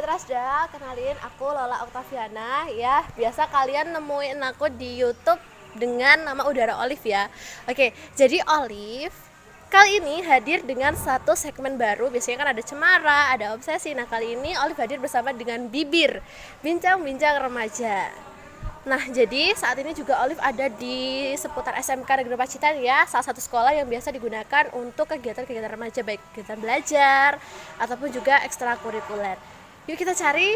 Sobat Rasda, kenalin aku Lola Oktaviana ya. Biasa kalian nemuin aku di YouTube dengan nama Udara Olive ya. Oke, jadi Olive kali ini hadir dengan satu segmen baru. Biasanya kan ada cemara, ada obsesi. Nah, kali ini Olive hadir bersama dengan Bibir, bincang-bincang remaja. Nah, jadi saat ini juga Olive ada di seputar SMK Negeri Pacitan ya, salah satu sekolah yang biasa digunakan untuk kegiatan-kegiatan remaja, baik kegiatan belajar ataupun juga ekstrakurikuler. Yuk kita cari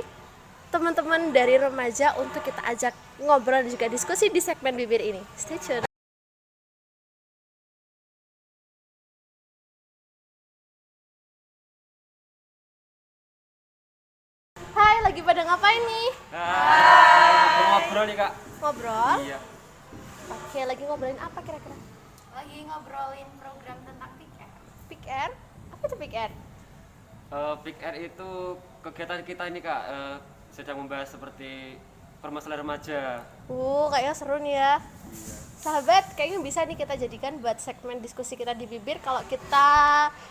teman-teman dari remaja untuk kita ajak ngobrol dan juga diskusi di segmen Bibir ini. Stay tune. Hai, lagi pada ngapain nih? Ngobrol nih kak. Ngobrol? Iya. Oke, lagi ngobrolin apa kira-kira? Lagi ngobrolin program tentang PR. PR? Apa itu PR? Big R itu kegiatan kita ini kak, sedang membahas seperti permasalahan remaja. Kayaknya seru nih ya. Sahabat, kayaknya bisa nih kita jadikan buat segmen diskusi kita di Bibir. Kalau kita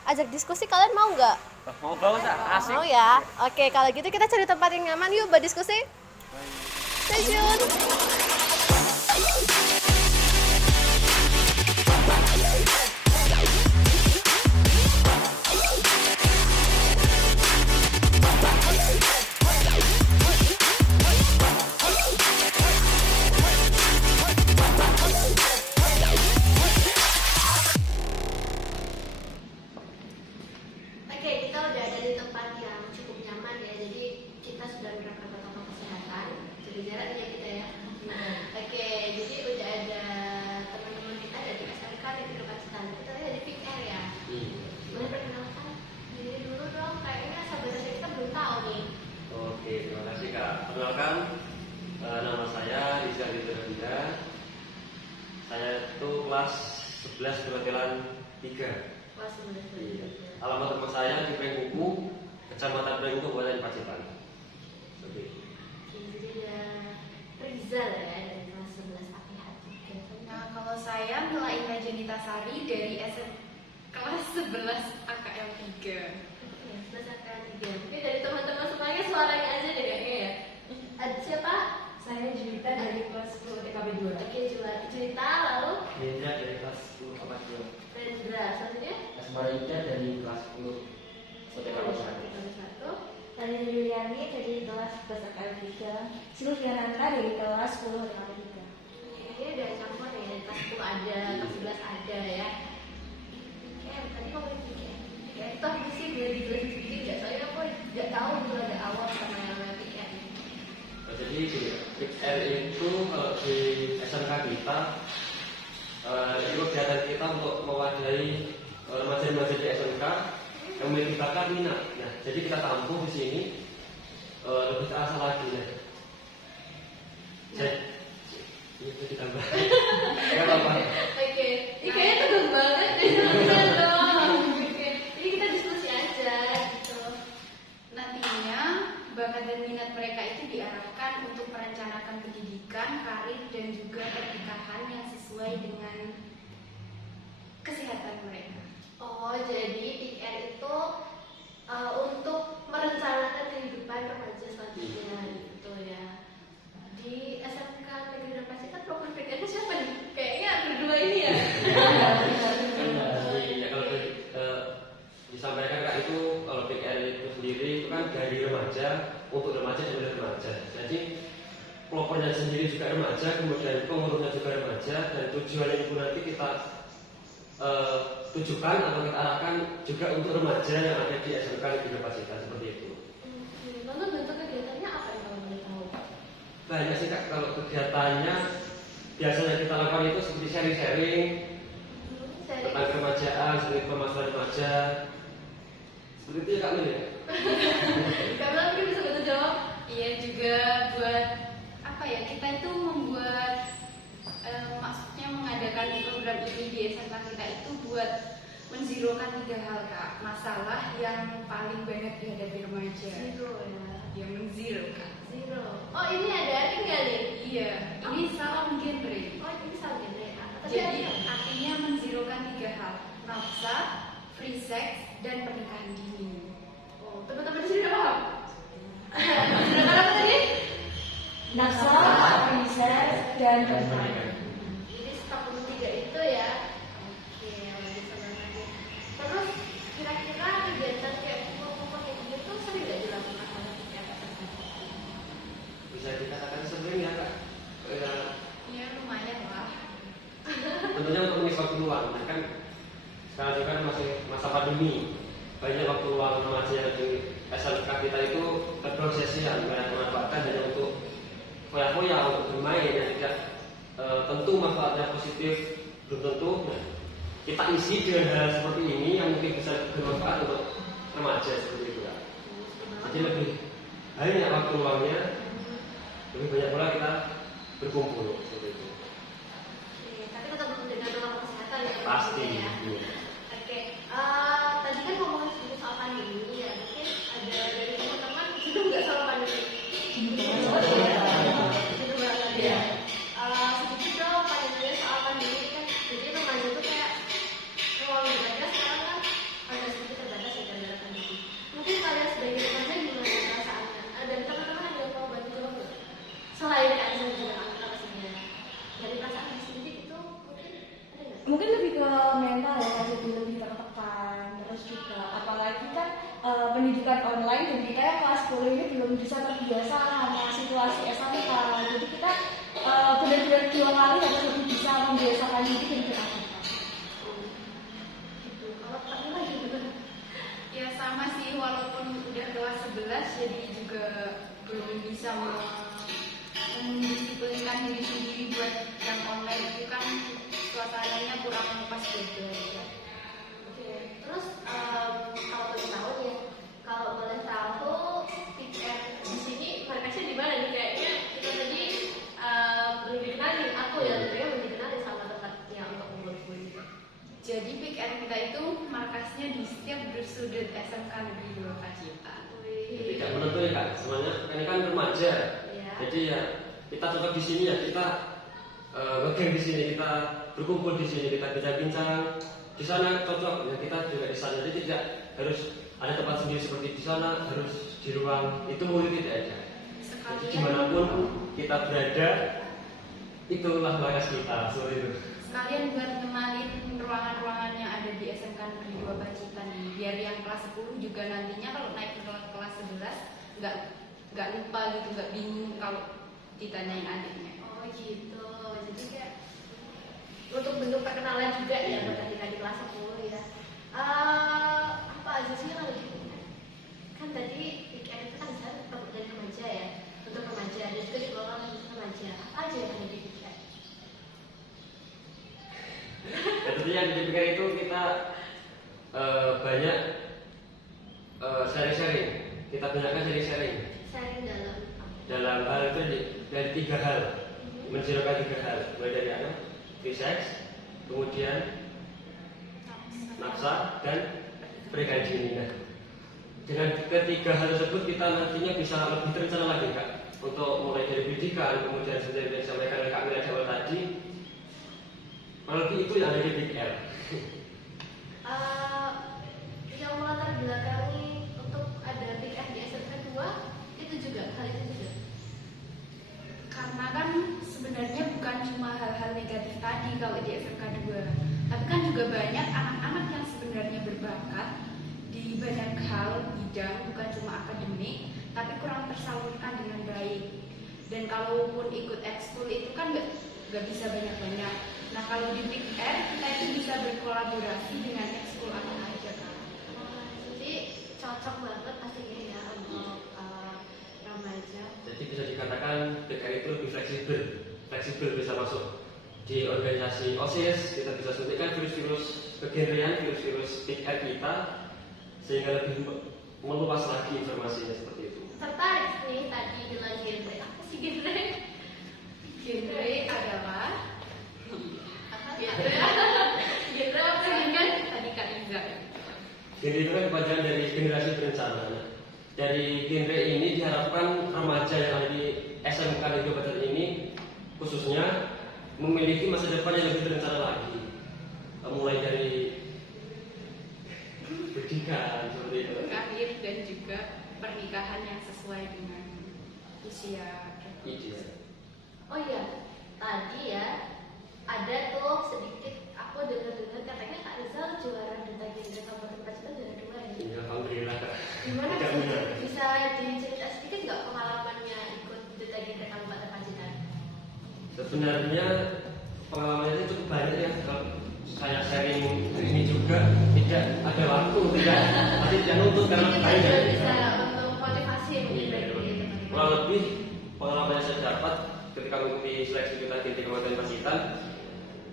ajak diskusi, kalian mau nggak? Mau banget kak, asik. Mau ya? Oke, kalau gitu kita cari tempat yang nyaman yuk buat diskusi. Stay tune. Oke, kita udah ada di tempat yang cukup nyaman ya. Jadi kita sudah menerapkan protokol kesehatan, jaga jarak ya kita ya. Oke, jadi udah ada teman-teman kita dari SMK Negeri Pacitan. Kita dari PR ya. Boleh perkenalkan diri dulu dong. Kayaknya saudara kita belum tahu nih. Oke, terima kasih kak. Perkenalkan, nama saya Rizal Ridha. Saya itu kelas 11 kebetulan 3. Kelas 11 Iya. Alamat rumah saya di Pengkuku, Kecamatan Pengkuku, Kabupaten Pacitan. Oke. Jadi ada Rizal ya dari kelas 11 APH. Nah, kalau saya Mila Indah Janita Sari dari kelas 11 AKL 3. Ya, 11 APH 3. Oke, dari teman-teman semuanya suaranya aja deh kayaknya ya. Ada siapa? Saya Juwita dari kelas 10 TKB 2. Oke, cerita lalu Indra dari kelas 10 apa 2? Rendra selanjutnya. Asmarita dari kelas 10 Satu. Saya Yuliani dari kelas 11 AKL 3. Silviananta dari kelas 10 TKB 3. Ini udah campur ya, dari kelas 10 ada, kelas 11 ada ya. Oke, tadi ngomongin PKR. PKR itu apa sih? Biar dijelasin sedikit nggak? Soalnya aku nggak tahu itu ada awal sama yang namanya PKR ini. Jadi Big R itu kalau di SMK kita itu kegiatan kita untuk mewadahi remaja-remaja di SMK yang memiliki bakat minat. Nah, jadi kita tampung di sini lebih terasa lagi ya. Itu ditambah. Enggak apa-apa. Oke, ini kayaknya tegang banget deh sebenarnya dong. Oke, jadi kita diskusi aja gitu. Nantinya bakat dan minat mereka itu diarahkan untuk merencanakan pendidikan, karir, dan juga pernikahan yang sesuai dengan kesehatan mereka. Oh, jadi PKR itu untuk merencanakan kehidupan remaja selanjutnya gitu ya. Di SMK Negeri Pacitan program PKR siapa nih? Kayaknya berdua ini ya. Ya kalau disampaikan kak itu kalau PKR itu sendiri itu kan dari remaja untuk remaja dan dari remaja. Jadi kelompoknya sendiri juga remaja, kemudian pengurusnya juga remaja, dan tujuan itu nanti kita tujukan atau kita arahkan juga untuk remaja yang ada di SMK Negeri Pacitan seperti itu. Lalu bentuk kegiatannya apa yang kamu boleh tahu? Banyak sih kak, kalau kegiatannya biasanya kita lakukan itu seperti sharing-sharing tentang keremajaan, seperti permasalahan remaja. Seperti itu ya kak Mil ya? Kamu mungkin bisa bantu jawab? Iya, juga buat apa ya, kita itu membuat maksudnya mengadakan program ini di SMK kita itu buat menzirokan 3 hal kak, masalah yang paling banyak dihadapi remaja. Zero ya. Yang menzirokan. Zero. Oh, ini ada artinya nih? Iya, ini salam genre. Oh, ini sama ya. Jadi artinya menzirokan 3 hal, nafsa, free sex, dan pernikahan dini. Oh, teman-teman di sini udah paham? riset, dan lain-lain. Jadi step 3 itu ya. Oke, lanjut sama lagi. Terus kira-kira kegiatan kayak kumpul-kumpul kayak gitu sering nggak dilakukan oleh PIK SMK? Bisa dikatakan sering ya kak. Ya lumayan lah. Tentunya untuk mengisi waktu luang, nah kan sekarang juga kan masih masa pandemi, banyak waktu luang remaja yang di SMK kita itu berprosesian, memanfaatkan hanya untuk foya-foya, untuk bermain, yang tidak tentu manfaatnya positif, belum tentu. Nah, kita isi dengan hal seperti ini yang mungkin bisa bermanfaat untuk remaja seperti itu ya. Jadi lebih banyak waktu luangnya, lebih banyak pula kita berkumpul seperti itu. Oke, tapi tetap dengan protokol kesehatan ya. Pasti. Ya. Oke, tadi kan ngomongin sedikit soal pandemi ya, mungkin ada dari teman-teman itu nggak soal pandemi. Itu banget ya. Sedikit dong pandangannya soal pandemi kan, jadi remaja tuh kayak ruang ibadah sekarang kan ada sedikit terbatas ya gara-gara pandemi. Mungkin kalian sebagai remaja gimana perasaannya? Dan teman-teman ada yang mau bantu jawab nggak? Selain kalian juga pastinya dari perasaan sendiri itu mungkin ada nggak? Mungkin lebih ke mental ya, jadi lebih tertekan. Terus juga apalagi kan pendidikan online, jadi kita yang kelas 10 ini belum bisa terbiasa sama situasi SMK. Jadi kita benar-benar 2 kali harus lebih bisa membiasakan diri dengan SMK. Gitu. Kalau Fatma gimana? Ya sama sih, walaupun udah kelas 11 jadi juga belum bisa mendisiplinkan diri sendiri buat yang online itu kan suasananya kurang pas juga ya. Oke, terus kalau boleh tahu ya, kalau boleh tahu PR di sini markasnya di mana nih? Kayaknya kita tadi belum dikenalin, aku ya lebih belum dikenalin sama tempatnya untuk kumpul-kumpul gitu. Jadi PIKR kita itu markasnya di setiap bersudut SMK Negeri 2 Pacitan. Jadi tidak menentu ya kak, sebenarnya ini kan remaja, Ya. jadi ya kita cocok di sini ya, kita ngegeng di sini, kita berkumpul di sini, kita bincang-bincang di sana cocok ya, kita juga di sana. Jadi tidak harus ada tempat sendiri seperti di sana, harus di ruang itu tidak ada. Jadi dimanapun kita berada, itulah markas kita seperti itu. Sekalian buat kenalin ruangan-ruangan yang ada di SMK Negeri 2 Pacitan ini, biar yang kelas 10 juga nantinya kalau naik ke kelas 11 nggak lupa gitu, nggak bingung kalau ditanyain adiknya. Oh gitu, jadi kayak untuk bentuk perkenalan juga ya buat adik-adik kelas 10 ya. Apa aja sih yang lebih kan tadi weekend itu kan misalnya dari remaja ya, untuk remaja dan juga di bawah remaja. Apa aja yang ada di weekend? Ya, tentunya di DPK itu kita banyak sharing-sharing. Kita banyakkan sharing-sharing Sharing dalam hal itu dari 3 hal, menjelaskan 3 hal, mulai dari free sex, kemudian nafsa dan pernikahan dini. Nah, dengan ketiga hal tersebut kita nantinya bisa lebih terencana lagi kak, untuk mulai dari pendidikan, kemudian seperti yang disampaikan oleh Kak Mila di awal tadi. Apalagi itu yang ada di Big L. Yang melatar belakangi untuk ada Big F di SMK 2 itu juga hal itu juga. Karena kan sebenarnya bukan cuma hal-hal negatif tadi kalau di SMK 2, tapi kan juga banyak anak-anak yang sebenarnya berbakat di banyak hal bidang, bukan cuma akademik, tapi kurang tersalurkan dengan baik. Dan kalaupun ikut ekskul itu kan nggak bisa banyak-banyak. Nah kalau di Big R kita itu bisa berkolaborasi dengan ekskul apa aja kan. Jadi cocok banget pastinya ya untuk remaja. Jadi bisa dikatakan Big L itu lebih fleksibel bisa masuk di organisasi OSIS. Kita bisa suntikan virus-virus kegenrean, virus-virus Big L kita, sehingga lebih meluas lagi informasinya seperti itu. Tertarik nih tadi bilang genre. Apa sih genre? Genre adalah Genre apa sih? kan tadi Kak Iza. Genre itu kan kepanjangan dari generasi berencana. Nah, dari genre ini diharapkan remaja yang ada di SMK Negeri Pacitan ini khususnya memiliki masa depan yang lebih terencana lagi, mulai dari pendidikan seperti itu. Karir dan juga pernikahan yang sesuai dengan usia. Ideal. Sebenarnya pengalamannya itu cukup banyak ya. Kalau saya sharing ini juga tidak ada waktu, tidak nuntut karena Kita banyak. juga bisa untuk motivasi mungkin Iya, bagi teman-teman. kurang lebih pengalaman yang saya dapat ketika mengikuti seleksi kita di Kabupaten Pacitan,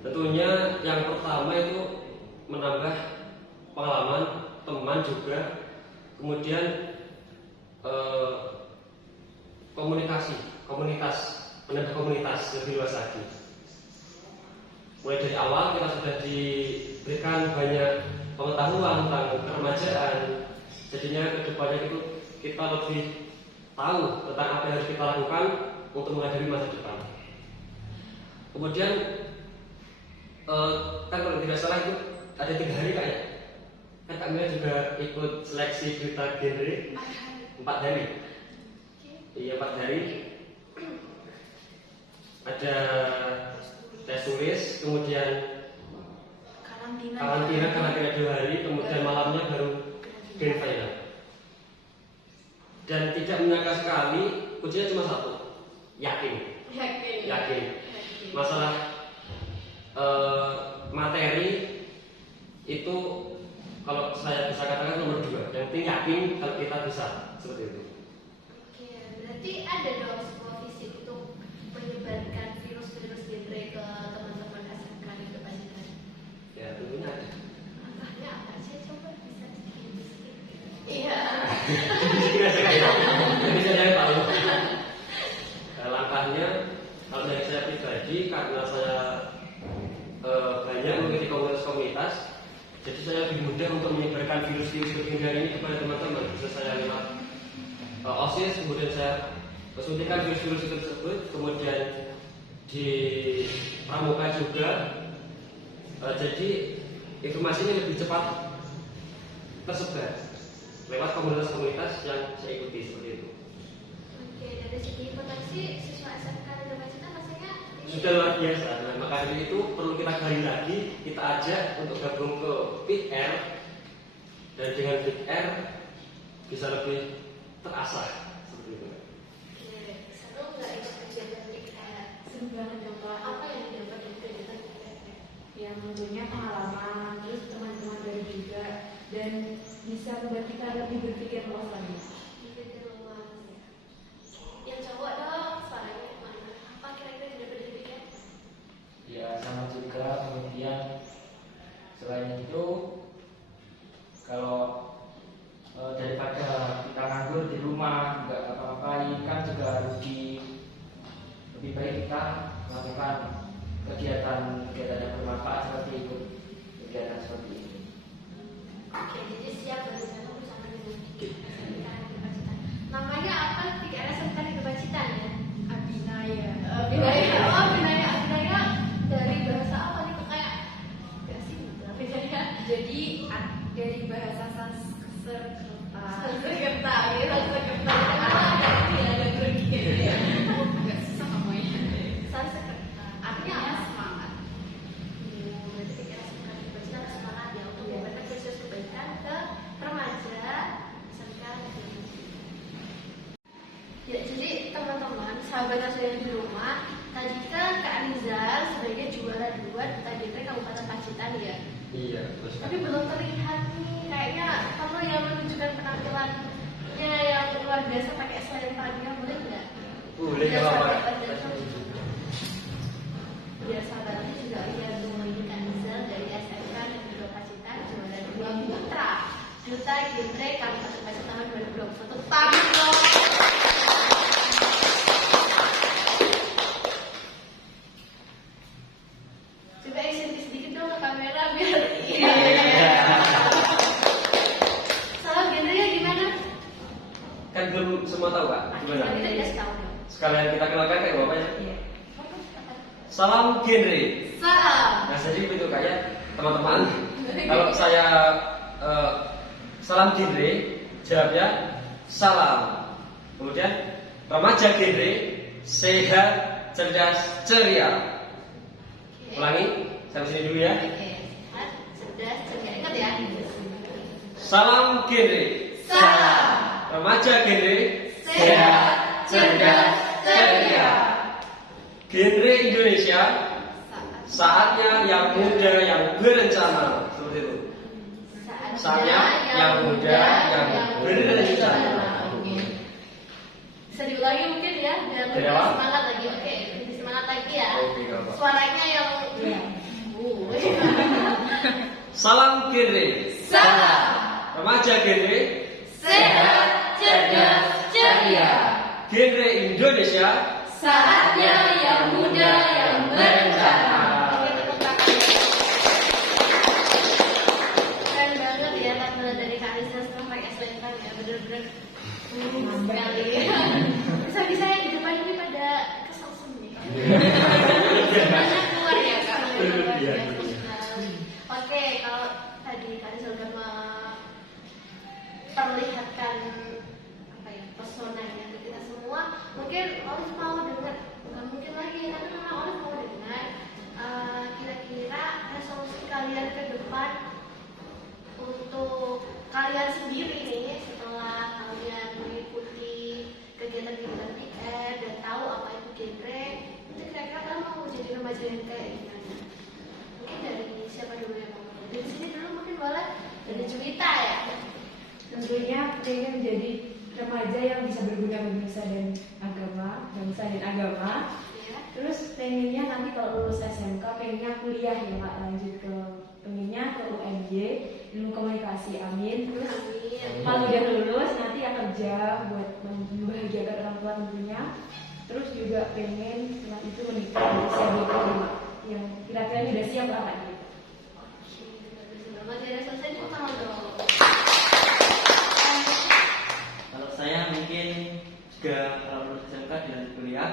tentunya yang pertama itu menambah pengalaman teman juga, kemudian menambah komunitas lebih luas lagi. Mulai dari awal kita sudah diberikan banyak pengetahuan tentang keremajaan, jadinya kedepannya itu kita lebih tahu tentang apa yang harus kita lakukan untuk menghadapi masa depan. Kemudian kan kalau tidak salah itu ada 3 hari kayak kan kami juga ikut seleksi berita genre 4 hari. Iya 4 hari. Ada tes tulis, kemudian karantina 2 hari, kemudian malamnya baru grand final. Dan tidak menyangka sekali, kuncinya cuma satu, yakin. Masalah materi itu kalau saya bisa katakan nomor 2. Yang penting yakin kalau kita bisa seperti itu. Oke, berarti ada dong sebuah visi untuk menyebarkan virus-virus genre ke teman-teman SMK di Pacitan. Ya tentunya ada. Langkahnya apa sih? Coba bisa sedikit. Iya. Jadi saya tahu. Langkahnya kalau dari saya pribadi karena saya banyak mengikuti komunitas-komunitas, jadi saya lebih mudah untuk menyebarkan virus-virus berhindar ini kepada teman-teman. Bisa saya lewat OSIS, kemudian saya suntikan virus-virus tersebut, kemudian di pramuka juga. Jadi informasinya lebih cepat tersebar lewat komunitas-komunitas yang saya ikuti seperti itu. Oke, dari segi potensi siswa SMK di Pacitan rasanya ini Sudah luar biasa. Nah, maka dari itu perlu kita gali lagi, kita ajak untuk gabung ke PR, dan dengan PR bisa lebih terasah seperti itu. Oke, seru nggak ikut kegiatan PR? Seru banget dong Kak. Apa yang didapat dari kegiatan PR? Yang tentunya pengalaman, terus teman-teman baru juga, dan bisa membuat kita lebih berpikir luas lagi. Gitu luas. Yang cowok dong, suaranya mana? Apa kira-kira yang didapat dari PR? Ya sama juga. Kemudian selain itu kalau daripada kita nganggur di rumah nggak apa-apain kan juga harus lebih baik kita melakukan kegiatan yang bermanfaat seperti ikut kegiatan seperti ini. Oke, jadi siap bergabung bersama dengan SMK di Pacitan. Namanya apa? 3 SMK di Pacitan ya? Abinaya. Abinaya dari bahasa apa nih? Kok kayak gak sih? Abinaya. Jadi dari bahasa Sanskerta. Sanskerta, ya Sanskerta. Ada Turki. Agak susah ngomongnya. Sanskerta. Artinya apa? Semangat. Berarti 3 SMK di Pacitan semangat ya untuk memberikan proses kebaikan ke remaja SMK. Ya, jadi teman-teman, sahabat saya di rumah, tadi kan Kak Rizal sebagai juara 2 Duta Genre Kabupaten Pacitan ya. Iya, terus Tapi belum terlihat nih, kayaknya kamu yang menunjukkan penampilannya yang luar biasa pakai selempangnya, boleh nggak? boleh Biar kalau sahabat Pak. Rizal biar sahabatnya juga lihat tuh ini Kak Rizal dari SMK Negeri Pacitan juara 2 Putra Duta Genre Kabupaten Pacitan tahun 2021. Tepuk tangan dong. Coba action sedikit dong ke kamera biar salah genrenya gimana? Kan belum semua tahu Pak. Gimana? Kita dikasih tahu dong. Sekalian kita kenalkan kayak bapaknya. Salam genre. Salam. Nah jadi begitu kayak teman-teman. Kalau saya salam genre, jawabnya salam. Kemudian remaja genre, sehat, cerdas, ceria. Ulangi, sampai sini dulu ya. Oke, sehat, cerdas, ceria. Ingat ya. Salam genre. Salam. Remaja genre, Sehat, cerdas, ceria. Genre Indonesia, saatnya yang muda yang berencana. Seperti itu. Saatnya yang muda yang berencana. Bisa diulangi mungkin ya, biar lebih Kenapa? semangat lagi. Oke, lebih semangat lagi ya. Oke, nggak apa. Suaranya yang Salam genre. Salam. Remaja genre. Sehat, cerdas, ceria. Genre Indonesia. Saatnya yang muda yang berencana. Oke, tepuk tangan. Keren banget ya, tampilan dari Kak Risa setelah pakai selendang ya, bener-bener sekali. Bisa-bisa yang di depan ini pada kesel semua. Semuanya keluar ya Kak. Oke, kalau tadi Kak Risa udah memperlihatkan apa ya, pesonanya ke kita semua, mungkin Olive mau dengar, bukan mungkin lagi, tapi memang Olive mau dengar kira-kira resolusi kalian ke depan untuk kalian sendiri nih setelah kalian mengikuti kegiatan-kegiatan PR dan tahu apa itu genre, itu kira-kira kalian mau jadi remaja yang kayak gimana? Mungkin dari siapa dulu yang mau? Dari sini dulu mungkin boleh, dari Juwita ya. Tentunya pengen menjadi remaja yang bisa berguna bagi bangsa dan agama. Ya. Terus pengennya nanti kalau lulus SMK pengennya kuliah ya Pak, lanjut ke pengennya ke UNJ ilmu komunikasi, amin. Terus Amin. kalau udah lulus nanti ya kerja buat membahagiakan orang tua tentunya. Terus juga pengen setelah itu menikah di usia 25 yang kira-kira udah siap lah Kak. Remaja resolusi itu sama dong. Kalau saya mungkin juga kalau lulus SMK dilanjut kuliah,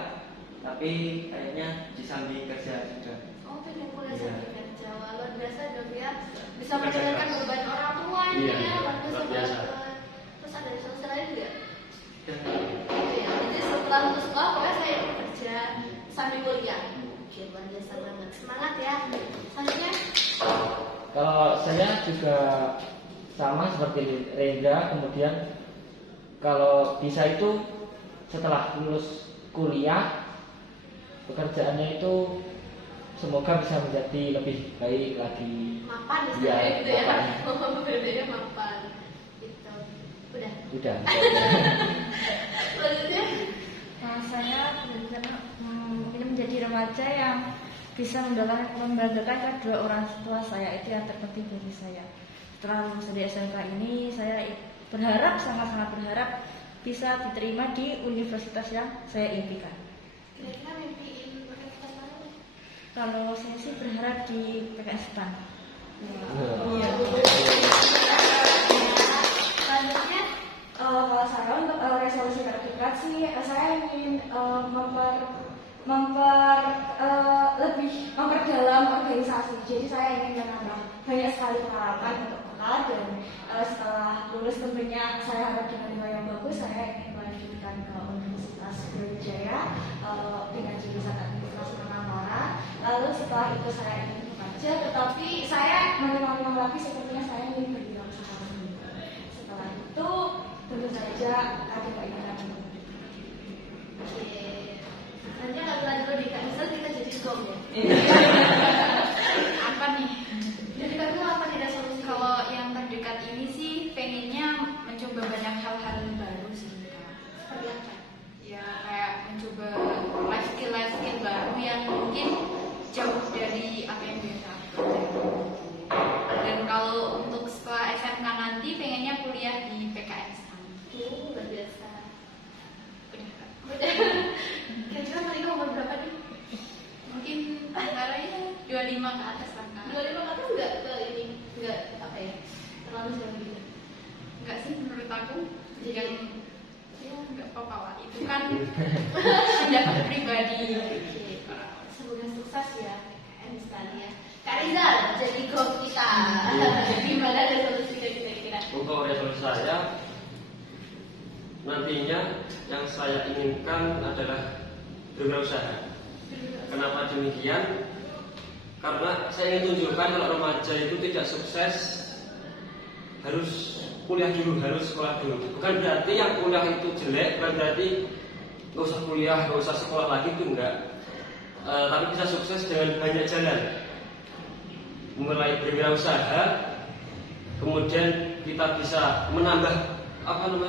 tapi kayaknya disambi kerja juga. Oh, pengen kuliah Iya. sambil kerja. Wah, luar biasa dong ya. Bisa meringankan beban orang tua ini Iya, ya. Luar luar biasa. banget. Terus ada resolusi lain nggak? Dan Iya, jadi setelah lulus sekolah pokoknya saya ingin kerja sambil kuliah. Oke, luar biasa banget. Semangat ya. Selanjutnya, Kalau saya juga sama seperti Reza, kemudian kalau bisa itu setelah lulus kuliah pekerjaannya itu semoga bisa menjadi lebih baik lagi. mapan Iya, istilahnya gitu ya. mapan. Berbeda mapan. Gitu. Udah. Udah. Selanjutnya, Saya benar-benar ingin menjadi remaja yang bisa membanggakan kedua orang tua saya, itu yang terpenting bagi saya. Setelah lulus dari SMK ini, saya berharap, sangat-sangat berharap bisa diterima di universitas yang saya impikan. kira-kira mimpiin universitas mana nih? Kalau saya sih berharap di PKS PAN. Iya. Selanjutnya, Kalau saya untuk resolusi terdekat sih, saya ingin memperdalam organisasi. Jadi saya ingin menambah banyak sekali pengalaman untuk kenal dan setelah lulus tentunya saya harap dengan nilai yang bagus, saya ingin melanjutkan ke Universitas Brawijaya dengan jurusan administrasi pengelola. Lalu setelah itu saya ingin bekerja, tetapi saya mengenal lagi sepertinya saya ingin berwirausaha. Setelah itu tentu saja ada keinginan untuk oke. Nanti kalau dulu di Kak Nisa kita jadi gong ya. Apa nih? Jadi kamu apa nih resolusi? Kalau yang terdekat ini sih pengennya mencoba banyak hal-hal baru sih Kak. Seperti apa? Ya kayak mencoba life skill baru yang mungkin jauh dari apa yang biasa aku pelajari. Dan kalau untuk setelah SMK nanti pengennya kuliah di PKS. Luar biasa. Udah Kak. Udah. Kira-kira mereka umur berapa nih? Mungkin antaranya 25 ke atas lah Kak. 25 kan enggak ke ini, enggak apa ya? Terlalu jauh gitu. Enggak sih menurut aku yang ya enggak apa-apa lah. Itu kan pendapat pribadi. Oke. Semoga sukses ya KKN sekali ya. Kak Rizal jadi gong kita. Gimana resolusi kita kira-kira? Untuk resolusi saya nantinya yang saya inginkan adalah berwirausaha. Kenapa demikian? Karena saya ingin tunjukkan kalau remaja itu tidak sukses harus kuliah dulu, harus sekolah dulu. Bukan berarti yang kuliah itu jelek, bukan berarti nggak usah kuliah, nggak usah sekolah lagi, itu enggak. tapi bisa sukses dengan banyak jalan. Mulai berwirausaha, kemudian kita bisa menambah lapangan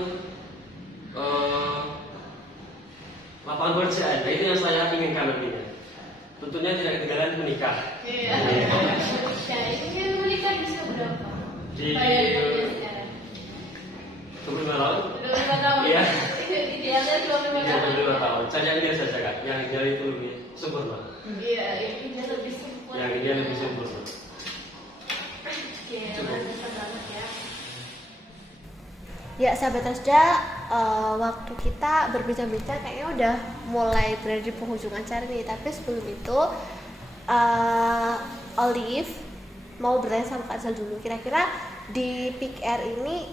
pekerjaan. Nah, itu yang saya inginkan nantinya. Tentunya tidak ketinggalan menikah. Iya. Ya, itu menikah bisa berapa? Di Bayarnya sekarang. 25 tahun. 25 tahun. Iya. Idealnya 25 tahun. 25 tahun. Saya yang biasa saja Kak, yang ideal itu lebih sempurna. Iya, ini lebih sempurna. Yang ideal lebih sempurna. Oke, mantap banget ya. Ya sahabat Rasda, waktu kita berbincang-bincang kayaknya udah mulai berada di penghujung acara nih. Tapi sebelum itu Olive mau bertanya sama Kak Zal dulu. Kira-kira di Pick Air ini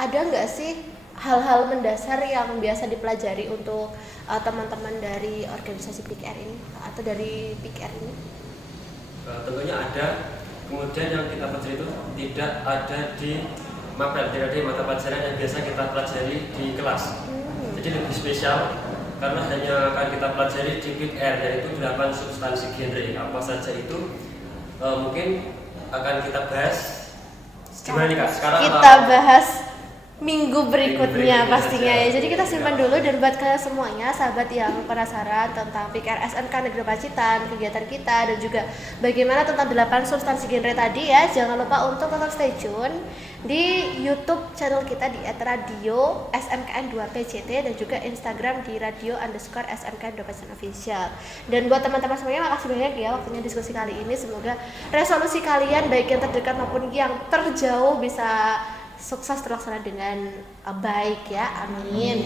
ada nggak sih hal-hal mendasar yang biasa dipelajari untuk teman-teman dari organisasi Pick Air ini atau dari Pick Air ini? Tentunya ada. Kemudian yang kita pelajari itu tidak ada di mapel, tidak ada di mata pelajaran yang biasa kita pelajari di kelas. Jadi lebih spesial karena hanya akan kita pelajari di Pick Air, yaitu 8 substansi genre. Apa saja itu mungkin akan kita bahas. Gimana nih Kak? Sekarang Kita bahas minggu berikutnya pastinya ya. Jadi kita simpan dulu, dan buat kalian semuanya sahabat yang penasaran tentang Pick Air SMK Negeri Pacitan, kegiatan kita dan juga bagaimana tentang 8 substansi genre tadi ya, jangan lupa untuk tetap stay tune di YouTube channel kita di @radio SMKN 2 PCT dan juga Instagram di radio_SMKN 2 PCT official. Dan buat teman-teman semuanya, makasih banyak ya waktunya diskusi kali ini. Semoga resolusi kalian baik yang terdekat maupun yang terjauh bisa sukses terlaksana dengan baik ya, amin.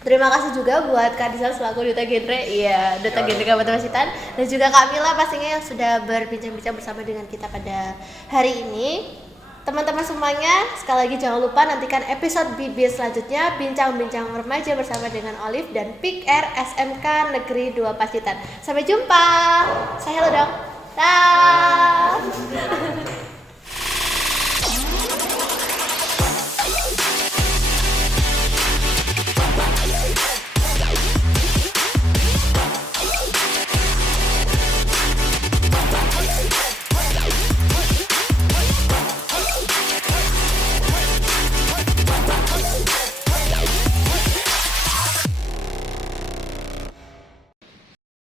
Terima kasih juga buat Kak Dizal selaku Duta Genre, iya Duta Genre Kabupaten Pacitan, dan juga Kak Mila pastinya yang sudah berbincang-bincang bersama dengan kita pada hari ini. Teman-teman semuanya, sekali lagi jangan lupa nantikan episode BB selanjutnya, bincang-bincang remaja bersama dengan Olive dan Pick Air SMK Negeri 2 Pacitan. Sampai jumpa. Saya Hello dong. Dah.